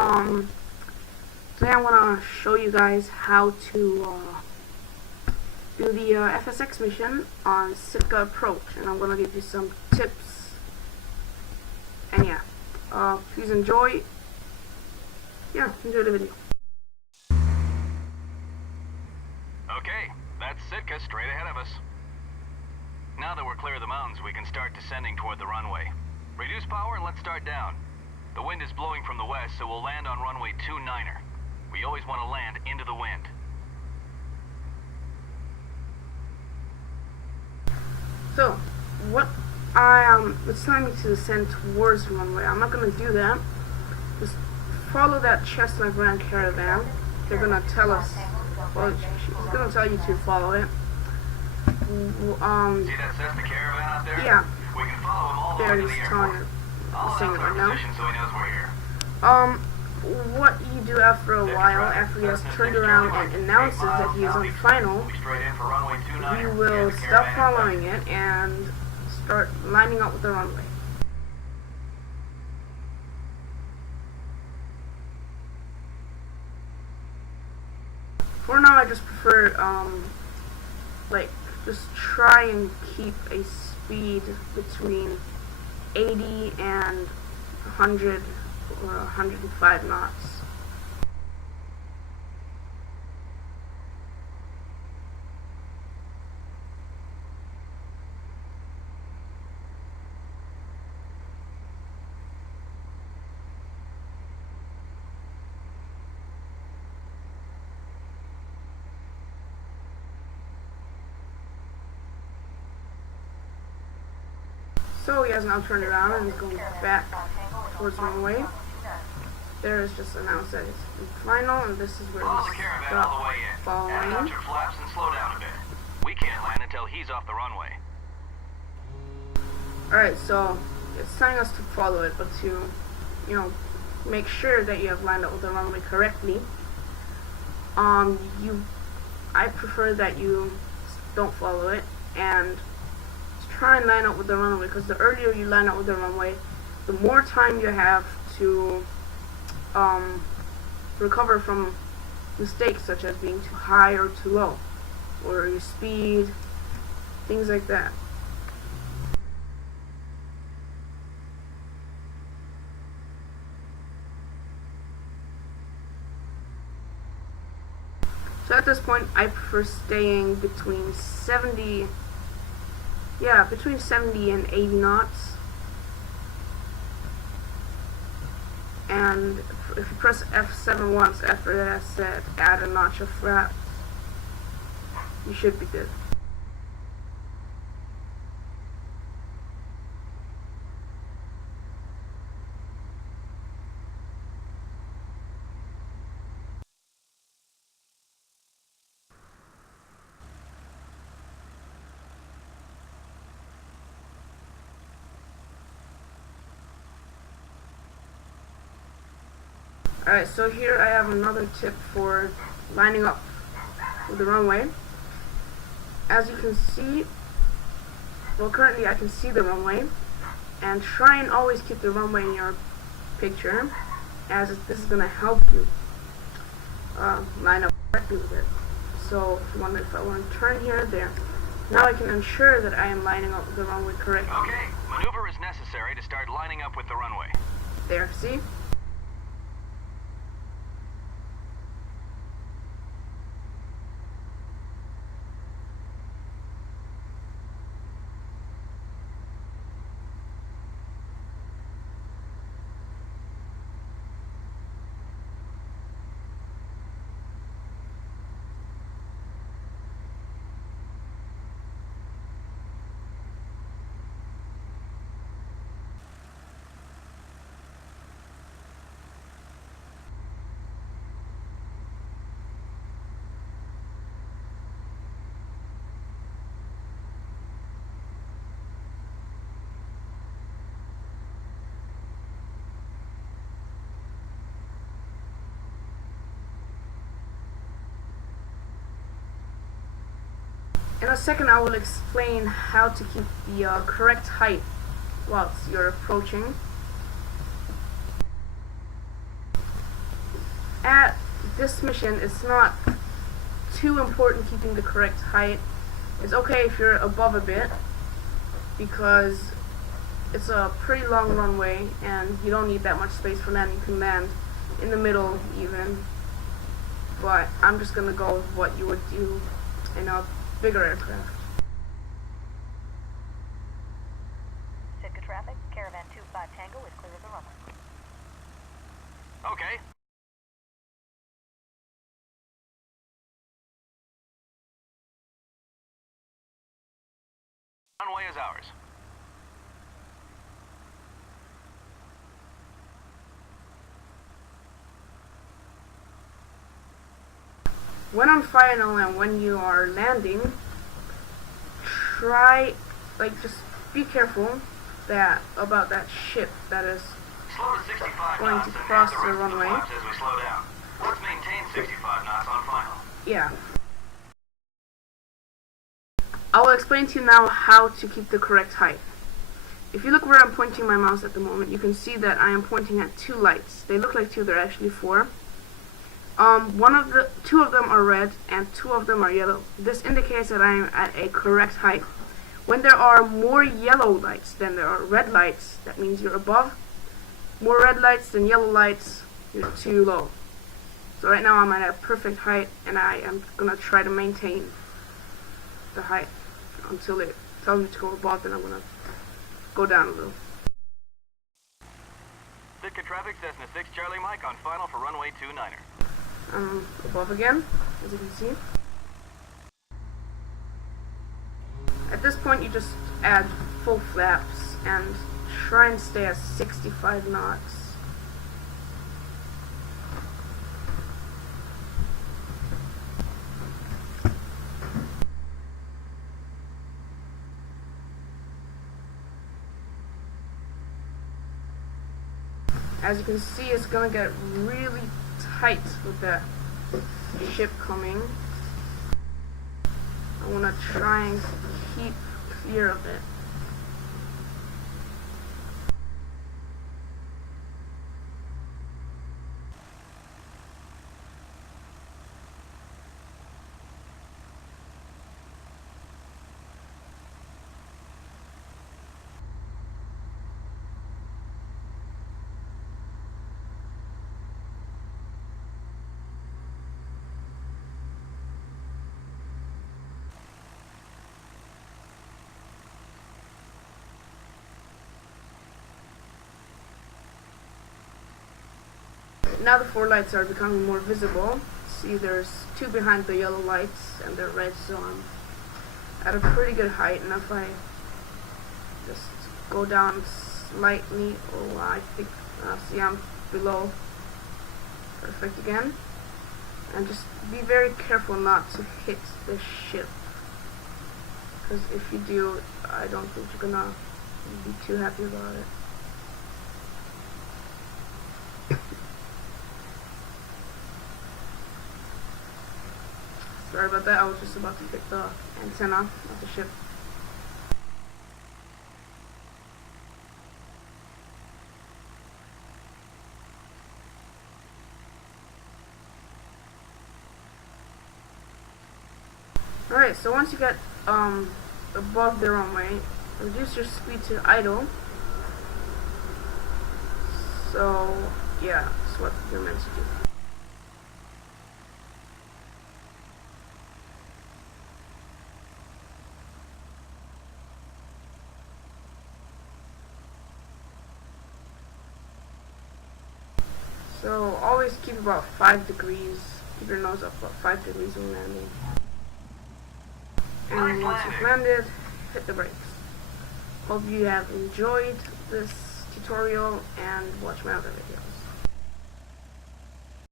Today I want to show you guys how to do the FSX mission on Sitka approach, and I'm going to give you some tips. And yeah, please enjoy. Enjoy the video. Okay, that's Sitka straight ahead of us. Now that we're clear of the mountains, we can start descending toward the runway. Reduce power and let's start down. The wind is blowing from the west, so we'll land on runway 29er. We always want to land into the wind. So, it's telling me to descend towards the runway. I'm not going to do that. Just follow that chestnut Grand Caravan. They're going to tell us, well, she's going to tell you to follow it. See that Cessna Caravan out there? Yeah. We can follow him all the way to the airport. I'll sing it right now. So he knows we're here. What you do after a while, after he has turned around and announces that he is on final, you will stop following it and start lining up with the runway. For now, I just prefer, just try and keep a speed between 80 and 100 or 105 knots. So he has now turned around and is going back towards the runway. There is just announced that it's in final, and this is where he stopped following. Out your flaps and slow down a bit. We can't land until he's off the runway. Alright, so it's telling us to follow it, but to, make sure that you have lined up with the runway correctly. I prefer that you don't follow it and try and line up with the runway, because the earlier you line up with the runway, the more time you have to recover from mistakes such as being too high or too low, or your speed, things like that. So at this point, I prefer staying between 70 and 80 knots. And if you press F7 once after that said add a notch of flaps, you should be good. Alright, so here I have another tip for lining up with the runway. As you can see, currently I can see the runway, and try and always keep the runway in your picture, as this is going to help you line up correctly with it. So if I want to turn here, there. Now I can ensure that I am lining up with the runway correctly. Okay, maneuver is necessary to start lining up with the runway. There, see? In a second, I will explain how to keep the correct height whilst you're approaching. at this mission, it's not too important keeping the correct height. It's okay if you're above a bit, because it's a pretty long runway and you don't need that much space for landing. You can land in the middle even, but I'm just gonna go with what you would do in a bigger aircraft. Sitka traffic, Caravan 25 Tango is clear of the runway. Okay. Runway is ours. When on final and when you are landing, try, just be careful about that ship that is Slow to 65 going knots to and cross add the rest of runway. flaps as we slow down. Let's maintain 65 knots on final. Yeah. I will explain to you now how to keep the correct height. If you look where I'm pointing my mouse at the moment, you can see that I am pointing at two lights. They look like two, they're actually four. Two of them are red and two of them are yellow. This indicates that I am at a correct height. When there are more yellow lights than there are red lights, that means you're above. More red lights than yellow lights, you're too low. So right now I'm at a perfect height, and I am gonna try to maintain the height until it tells me to go above, then I'm gonna go down a little. Sitka traffic, Cessna 6 Charlie Mike on final for runway 29er. Above again, as you can see. At this point, you just add full flaps and try and stay at 65 knots. As you can see, it's gonna get really tight with that ship coming. I wanna try and keep clear of it. Now the four lights are becoming more visible. See, there's two behind the yellow lights and they're red, so I'm at a pretty good height. And if I just go down slightly, I think, see, I'm below. Perfect again. And just be very careful not to hit the ship, because if you do, I don't think you're gonna be too happy about it. Sorry about that, I was just about to hit the antenna of the ship. Alright, so once you get above the runway, reduce your speed to idle. So yeah, that's what you're meant to do. So always keep about 5 degrees. Keep your nose up about 5 degrees when landing. And once you've landed, hit the brakes. Hope you have enjoyed this tutorial and watch my other videos.